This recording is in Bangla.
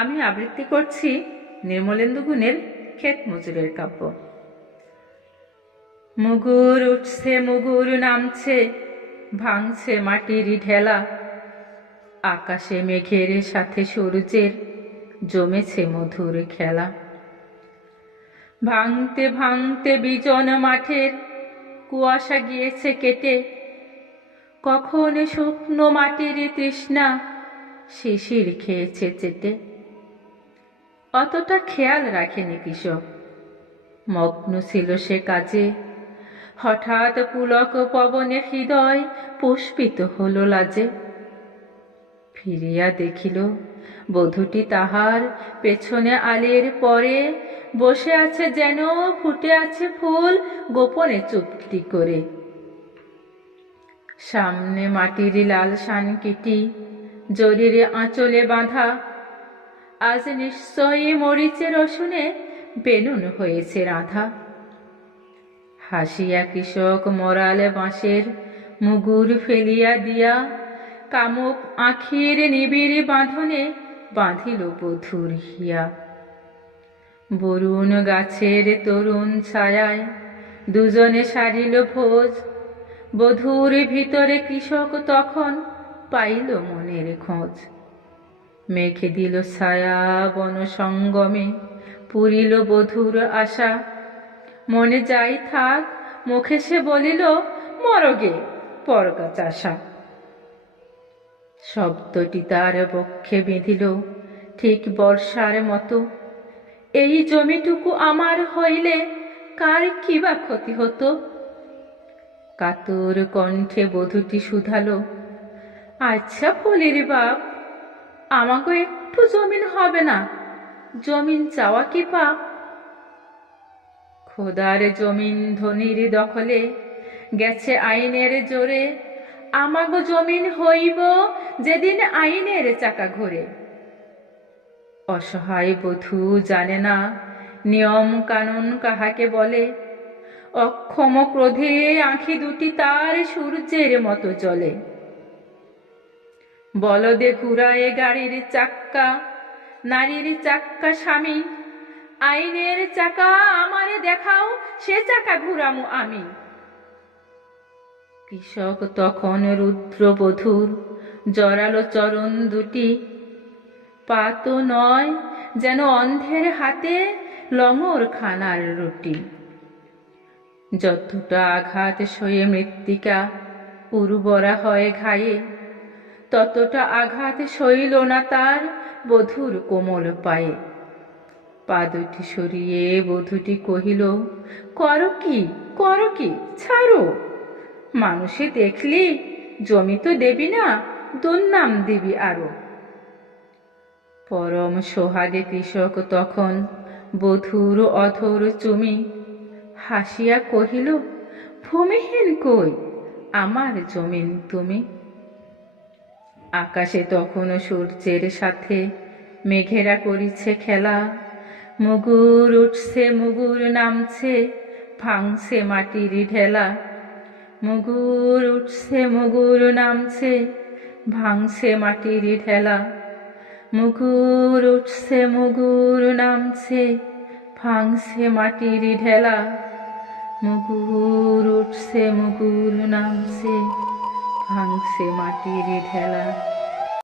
আমি আবৃত্তি করছি নির্মলেন্দু গুণের ক্ষেত মজুরের কাব্য। মুগুর উঠছে মুগুর নামছে, ভাঙছে মাটির ঢেলা, আকাশে মেঘের সাথে সূর্যের জমেছে মধুর খেলা। ভাঙতে ভাঙতে বিজন মাঠের কুয়াশা গিয়েছে কেটে, কখন শুকনো মাটির তৃষ্ণা শিশির খেয়েছে চেটে। অতটা খেয়াল রাখেনি কৃষক, মগ্ন ছিল সে কাজে। হঠাৎ পুলক পবনে হৃদয় পুষ্পিত হলো লাজে। ফিরিয়া দেখিল বধূটি তাহার পেছনে আলের পরে বসে আছে, যেন ফুটে আছে ফুল গোপনে চুপটি করে। সামনে মাটির লাল শানকিটি জরির আঁচলে বাঁধা, আজ নিশ্চয়ই মরিচে রসুনে বেনুন হয়েছে রাধা। হাসিয়া কৃষক মরালে বাঁশের মুগুর ফেলিয়া দিয়া, কামুক আখির নিবিড় বাঁধনে বাঁধিল বধূর হিয়া। বরুণ গাছের তরুণ ছায়ায় দুজনে সারিল ভোজ, বধূর ভিতরে কৃষক তখন পাইল মনের খোঁজ। মেঘে দিল ছায়া বন সঙ্গমে, পুরিল বধূর আশা। মনে যাই থাক মুখে সে বলিল, মরগে পরগা চাষা। শব্দটি তার বক্ষে বেঁধিল ঠিক বর্ষার মতো, এই জমিটুকু আমার হইলে কার কি বা ক্ষতি হতো। কাতর কণ্ঠে বধূটি শুধালো, আচ্ছা ফলির বাপ, আমাকে একটু জমিন হবে না? জমিন চাওয়া কি পাপ? খোদার জমিন ধনির দখলে, গেছে আইনের জোরে। আমাগো জমিন হইব যেদিন আইনের চাকা ঘোরে। অসহায় বধূ জানে না নিয়ম কানুন কাহাকে বলে, অক্ষম ক্রোধে আঁখি দুটি তার সূর্যের মতো জ্বলে। বলদে ঘুরায় গাড়ির চাক্কা, নারীর চাক্কা স্বামী। আইনের চাকা আমারে দেখাও, সে চাকা ঘুরামু আমি। কৃষক তখন রুদ্র বধূর জড়ালো চরণ দুটি, পা তো নয় যেন অন্ধের হাতে লঙর খানার রুটি। যতটা আঘাত সয়ে মৃত্তিকা উর্বরা হয় ঘায়ে, ততটা আঘাত সইল না তার বধূর কোমল পায়ে। পা দুটি সরিয়ে বধূটি কহিল, কর কি ছাড়ো। মানুষে দেখলি জমি তো দেবি না, দুর্নাম দিবি আরো। পরম সোহাগে কৃষক তখন বধূর অধর চুমি, হাসিয়া কহিল, ভূমিহীন কই আমার জমিন তুমি। আকাশে তখনও সূর্যের সাথে মেঘেরা করিছে খেলা। মুগুর উঠছে মুগুর নামছে, ভাঙছে মাটির ঢেলা। মুগুর উঠছে মুগুর নামছে, ভাঙছে মাটির ঢেলা। মুগুর উঠছে মুগুর নামছে, ভাঙছে মাটির ঢেলা। মুগুর উঠছে মুগুর নামছে, ভাঙছে মাটির ঢেলা।